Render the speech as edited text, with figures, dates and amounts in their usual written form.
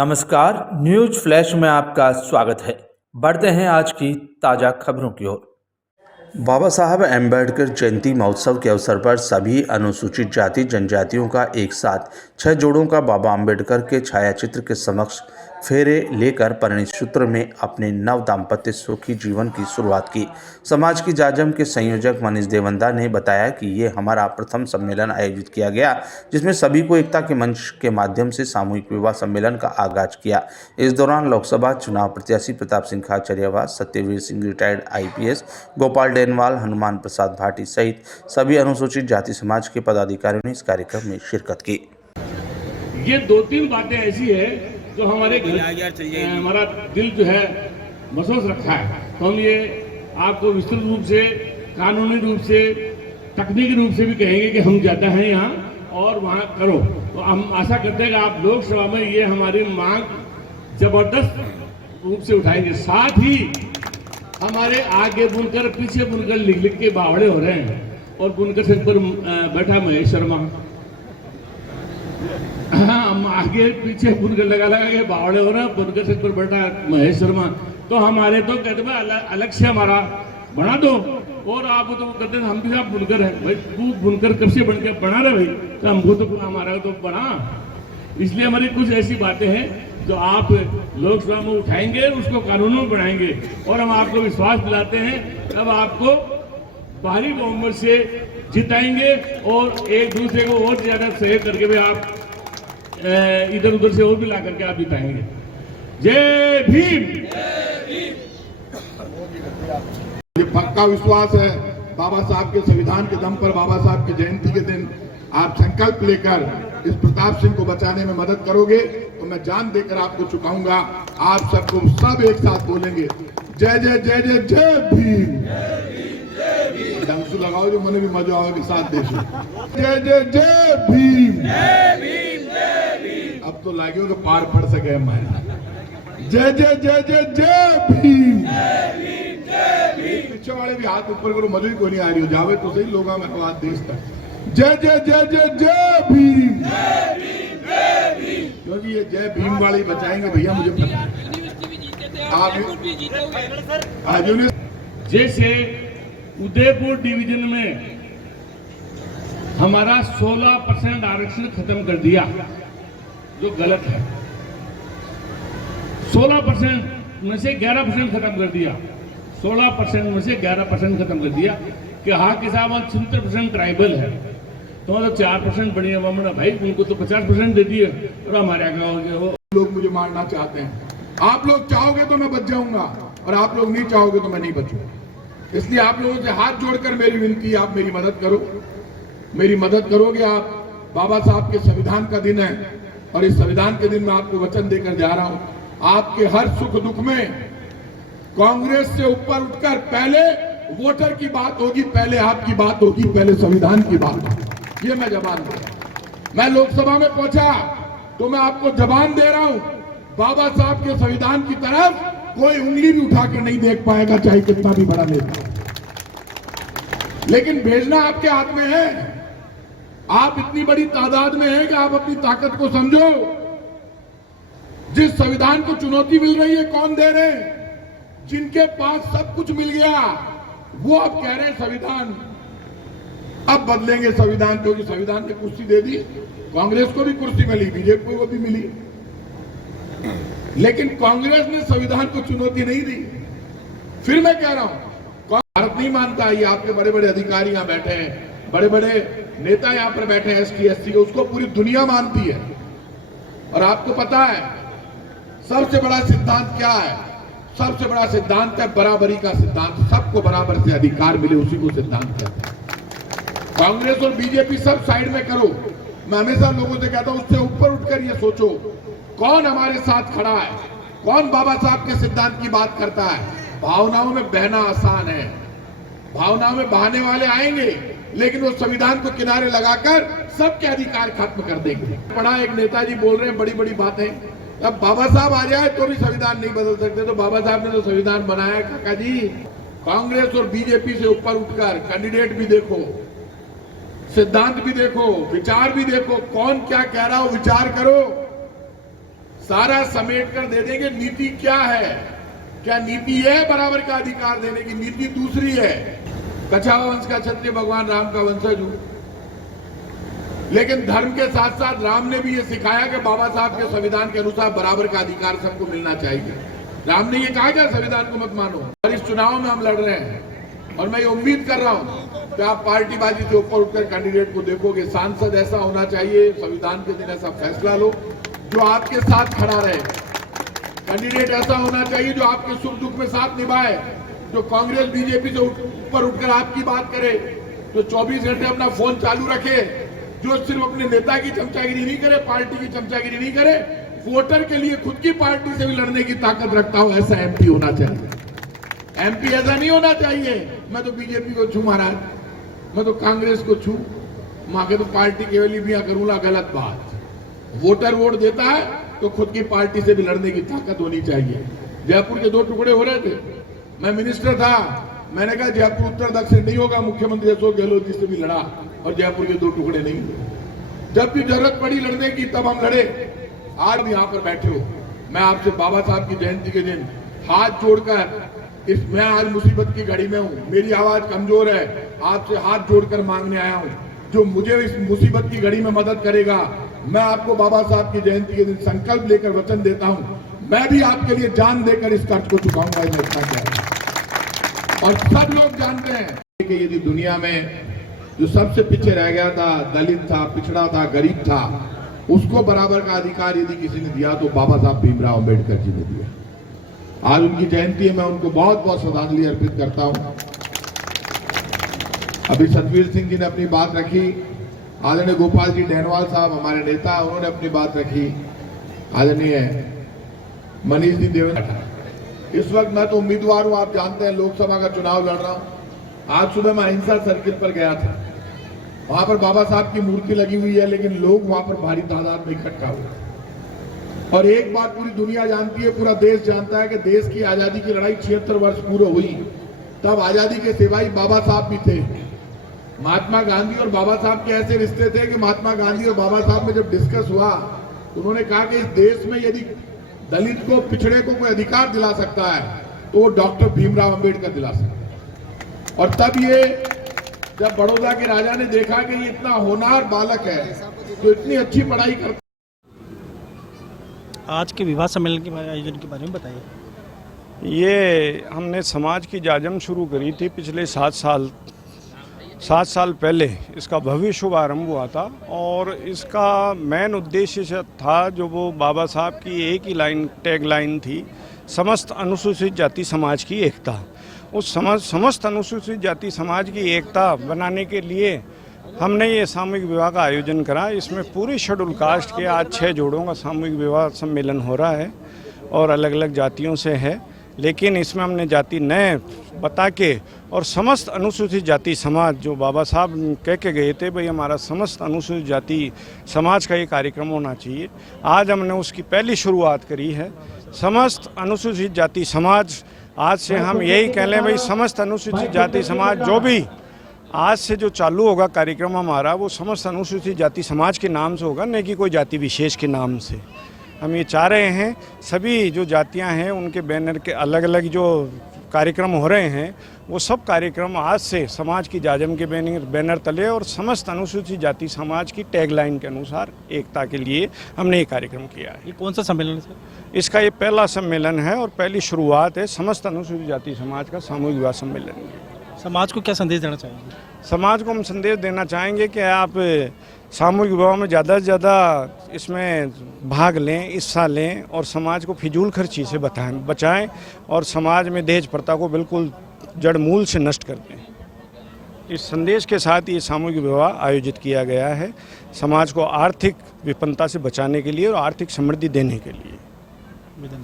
नमस्कार, news flash में आपका स्वागत है। बढ़ते हैं आज की ताज़ा खबरों की ओर। बाबा साहब अम्बेडकर जयंती महोत्सव के अवसर पर सभी अनुसूचित जाति जनजातियों का एक साथ 6 जोड़ों का बाबा अम्बेडकर के छायाचित्र के समक्ष फेरे लेकर परिणय सूत्र में अपने नव दाम्पत्य सुखी जीवन की शुरुआत की। समाज की जाजम के संयोजक मनीष देवंदा ने बताया कि ये हमारा प्रथम सम्मेलन आयोजित किया गया, जिसमें सभी को एकता के मंच के माध्यम से सामूहिक विवाह सम्मेलन का आगाज किया। इस दौरान लोकसभा चुनाव प्रत्याशी प्रताप सिंह खाचरियावास, सत्यवीर सिंह रिटायर्ड IPS, गोपाल डेनवाल, हनुमान प्रसाद भाटी सहित सभी अनुसूचित जाति समाज के पदाधिकारियों ने इस कार्यक्रम में शिरकत की। ये 2-3 बातें ऐसी है जो हमारे हमारा दिल जो है महसूस रखा है, तो हम ये आपको विस्तृत रूप से, कानूनी रूप से, तकनीकी रूप से भी कहेंगे कि हम ज्यादा हैं यहाँ और वहाँ करो। तो हम आशा करते हैं कि आप लोकसभा में ये हमारी मांग जबरदस्त रूप से उठाएंगे। साथ ही हमारे आगे बुनकर पीछे बुनकर लिख के बावड़े हो रहे हैं और बुनकर सिर पर बैठा महेश शर्मा, हम आगे पीछे बुनकर लगा के बावड़े हो रहे हैं, बुनकर सिर पर बैठा महेश शर्मा। तो हमारे तो कहते भाई अलग से हमारा बना दो, और आप तो कहते हैं हम भी आप बुनकर हैं भाई, तू बुनकर कब से बन के बना रहे भाई, तो हमको तो हमारा तो बना। इसलिए हमारी कुछ ऐसी बातें हैं जो आप लोकसभा में उठाएंगे, उसको कानून में बनाएंगे, और हम आपको विश्वास दिलाते हैं तब आपको भारी बहुमत से जिताएंगे और एक दूसरे को और ज्यादा सहयोग करके भी आप इधर उधर से और भी ला करके आप जिताएंगे। जय भीम। पक्का विश्वास है बाबा साहब के संविधान के दम पर, बाबा साहब की जयंती के दिन आप संकल्प लेकर इस प्रताप सिंह को बचाने में मदद करोगे तो मैं जान देकर आपको चुकाऊंगा। आप सबको सब एक साथ बोलेंगे जय जय जय जय जय भीम। ढंग से लगाओ जो मैंने भी मजा आवे के साथ देखो। जय जय जय भीम। अब तो लागे तो पार पड़ सके हमारे। जय जय जय जय जय भीम। पीछे वाले भी हाथ ऊपर करो, मजा ही कोई नहीं आ रही हो जावे तो सही लोग में आवाज देश तक। जय जय जय जय जय भीम। क्योंकि ये जय भीम वाले बचाएंगे भैया, मुझे पता। जैसे उदयपुर डिवीजन में हमारा 16% आरक्षण खत्म कर दिया, जो गलत है। 16% में से 11% खत्म कर दिया, 16% में से 11% खत्म कर दिया कि हाँ के साथ 76% ट्राइबल है, तो मतलब 4% बढ़िया मामला भाई, उनको तो 50% दे दिए और हमारे आगे वो लोग मुझे मारना चाहते हैं। आप लोग चाहोगे तो मैं बच जाऊंगा और आप लोग नहीं चाहोगे तो मैं नहीं बचूंगा। इसलिए आप लोगों से हाथ जोड़कर मेरी विनती, आप मेरी मदद करो, मेरी मदद करोगे आप। बाबा साहब के संविधान का दिन है और इस संविधान के दिन मैं आपको वचन देकर जा रहा हूं, आपके हर सुख दुख में कांग्रेस से ऊपर उठकर पहले वोटर की बात होगी, पहले आपकी बात होगी, पहले संविधान की बात होगी। ये मैं जबान दे रहा हूं। मैं लोकसभा में पहुंचा तो मैं आपको जबान दे रहा हूं, बाबा साहब के संविधान की तरफ कोई उंगली भी उठा के नहीं देख पाएगा, चाहे कितना भी बड़ा नेता। लेकिन भेजना आपके हाथ में है। आप इतनी बड़ी तादाद में हैं कि आप अपनी ताकत को समझो। जिस संविधान को चुनौती मिल रही है, कौन दे रहे हैं? जिनके पास सब कुछ मिल गया वो अब कह रहे हैं संविधान अब बदलेंगे संविधान, क्योंकि संविधान ने कुर्सी दे दी, कांग्रेस को भी कुर्सी मिली, बीजेपी को भी मिली, लेकिन कांग्रेस ने संविधान को चुनौती नहीं दी। फिर मैं कह रहा हूं, भारत नहीं मानता। ये आपके बड़े बड़े अधिकारी यहां बैठे हैं, बड़े बड़े नेता यहां पर बैठे हैं ST SC, उसको पूरी दुनिया मानती है। और आपको पता है सबसे बड़ा सिद्धांत क्या है? सबसे बड़ा सिद्धांत है बराबरी का सिद्धांत, सबको बराबर से अधिकार मिले, उसी को सिद्धांत कहते हैं। कांग्रेस और बीजेपी सब साइड में करो। मैं हमेशा लोगों से कहता हूं, उससे ऊपर उठकर ये सोचो कौन हमारे साथ खड़ा है, कौन बाबा साहब के सिद्धांत की बात करता है। भावनाओं में बहना आसान है, भावनाओं में बहाने वाले आएंगे, लेकिन वो संविधान को किनारे लगाकर सबके अधिकार खत्म कर देंगे। पढ़ा एक नेताजी बोल रहे हैं बड़ी बड़ी बातें, अब बाबा साहब आ जाए तो भी संविधान नहीं बदल सकते। तो बाबा साहब ने तो संविधान बनाया काका जी। कांग्रेस और बीजेपी से ऊपर उठकर कैंडिडेट भी देखो, सिद्धांत भी देखो, विचार भी देखो, कौन क्या कह रहा हो विचार करो। सारा समेट कर दे देंगे। नीति क्या है? क्या नीति है बराबर का अधिकार देने की? नीति दूसरी है। कछावा वंश का क्षत्रिय भगवान राम का वंशज हूं, लेकिन धर्म के साथ साथ राम ने भी ये सिखाया कि बाबा साहब के संविधान के अनुसार बराबर का अधिकार सबको मिलना चाहिए। राम ने ये कहा कि संविधान को मत मानो। और इस चुनाव में हम लड़ रहे हैं और मैं ये उम्मीद कर रहा हूं कि आप पार्टीबाजी से ऊपर उठकर कैंडिडेट को देखोगे। सांसद ऐसा होना चाहिए, संविधान के दिन ऐसा फैसला लो जो आपके साथ खड़ा रहे। कैंडिडेट ऐसा होना चाहिए जो आपके सुख दुख में साथ निभाए, जो कांग्रेस बीजेपी से ऊपर उठकर आपकी बात करे, जो 24 घंटे अपना फोन चालू रखे, जो सिर्फ अपने नेता की चमचागिरी नहीं करे, पार्टी की चमचागिरी नहीं करे, वोटर के लिए खुद की पार्टी से भी लड़ने की ताकत रखता हो, ऐसा एमपी होना चाहिए। एमपी ऐसा नहीं होना चाहिए मैं तो बीजेपी को छू महाराज, मैं तो कांग्रेस को छू, मां के तो पार्टी केवल भी करूंगा। गलत बात। वोटर वोट देता है तो खुद की पार्टी से भी लड़ने की ताकत होनी चाहिए। जयपुर के 2 टुकड़े हो रहे थे, मैं मिनिस्टर था, मैंने कहा जयपुर उत्तर दक्षिण नहीं होगा। मुख्यमंत्री अशोक गहलोत जी से भी लड़ा और जयपुर के 2 टुकड़े नहीं हुए। जब भी जरूरत पड़ी लड़ने की तब हम लड़े। आज भी यहाँ पर बैठे हो, मैं आपसे बाबा साहब की जयंती के दिन हाथ जोड़कर मैं आज मुसीबत की घड़ी में हूँ, मेरी आवाज कमजोर है, आपसे हाथ जोड़कर मांगने आया हूँ जो मुझे इस मुसीबत की घड़ी में मदद करेगा। मैं आपको बाबा साहब की जयंती के दिन संकल्प लेकर वचन देता हूँ, मैं भी आपके लिए जान देकर इस कर्ज को चुकाऊंगा। इतना क्या और सब लोग जानते हैं कि यदि दुनिया में जो सबसे पीछे रह गया था, दलित था, पिछड़ा था, गरीब था, उसको बराबर का अधिकार यदि किसी ने दिया तो बाबा साहब भीमराव अंबेडकर जी ने दिया। आज उनकी जयंती है, मैं उनको बहुत बहुत श्रद्धांजलि अर्पित करता हूं। अभी सतवीर सिंह जी ने अपनी बात रखी, आदरणीय गोपाल जी डैनवाल साहब हमारे नेता, उन्होंने अपनी बात रखी, आदरणीय मनीष जी देवेंद्र। इस वक्त मैं तो उम्मीदवार हूं, आप जानते हैं लोकसभा का चुनाव लड़ रहा हूं। आज सुबह मैं अहिंसा सर्किल पर गया था, वहां पर बाबा साहब की मूर्ति लगी हुई है, लेकिन लोग वहां पर भारी तादाद में इकट्ठा हुए। और एक बात पूरी दुनिया जानती है, पूरा देश जानता है कि देश की आजादी की लड़ाई 76 वर्ष पूरे हुई, तब आजादी के सिपाही बाबा साहब भी थे। महात्मा गांधी और बाबा साहब के ऐसे रिश्ते थे कि महात्मा गांधी और बाबा साहब में जब डिस्कस हुआ तो उन्होंने कहा कि इस देश में यदि दलित को, पिछड़े को कोई अधिकार दिला सकता है तो वो डॉक्टर भीमराव अंबेडकर दिला सकता है। और तब ये जब बड़ौदा के राजा ने देखा कि ये इतना होनहार बालक है जो इतनी अच्छी पढ़ाई करता। आज के विवाह सम्मेलन के आयोजन के बारे में बताइए। ये हमने समाज की जाजम शुरू करी थी पिछले 7 साल पहले इसका भव्य शुभारंभ हुआ था और इसका मेन उद्देश्य था जो वो बाबा साहब की एक ही लाइन, टैग लाइन थी, समस्त अनुसूचित जाति समाज की एकता। उस समस्त अनुसूचित जाति समाज की एकता बनाने के लिए हमने ये सामूहिक विवाह का आयोजन करा। इसमें पूरी शेड्यूल कास्ट के आज 6 जोड़ों का सामूहिक विवाह सम्मेलन हो रहा है और अलग अलग जातियों से है, लेकिन इसमें हमने जाति नए बता के और समस्त अनुसूचित जाति समाज जो बाबा साहब कह के गए थे भाई हमारा समस्त अनुसूचित जाति समाज का ये कार्यक्रम होना चाहिए, आज हमने उसकी पहली शुरुआत करी है। समस्त अनुसूचित जाति समाज, आज से हम यही कह लें भाई समस्त अनुसूचित जाति समाज जो भी आज से जो चालू होगा कार्यक्रम हमारा वो समस्त अनुसूचित जाति समाज के नाम से होगा, न कि कोई जाति विशेष के नाम से। हम ये चाह रहे हैं सभी जो जातियां हैं उनके बैनर के अलग अलग जो कार्यक्रम हो रहे हैं वो सब कार्यक्रम आज से समाज की जाजम के बैनर तले और समस्त अनुसूचित जाति समाज की टैगलाइन के अनुसार एकता के लिए हमने ये कार्यक्रम किया है। ये कौन सा सम्मेलन है सर? इसका ये पहला सम्मेलन है और पहली शुरुआत है समस्त अनुसूचित जाति समाज का सामूहिक विवाह सम्मेलन। समाज को क्या संदेश देना चाहेंगे? समाज को हम संदेश देना चाहेंगे कि आप सामूहिक विवाह में ज़्यादा से ज़्यादा इसमें भाग लें, हिस्सा लें और समाज को फिजूल खर्ची से बचाएं और समाज में दहेज प्रथा को बिल्कुल जड़ मूल से नष्ट कर दें। इस संदेश के साथ ये सामूहिक विवाह आयोजित किया गया है समाज को आर्थिक विपन्नता से बचाने के लिए और आर्थिक समृद्धि देने के लिए।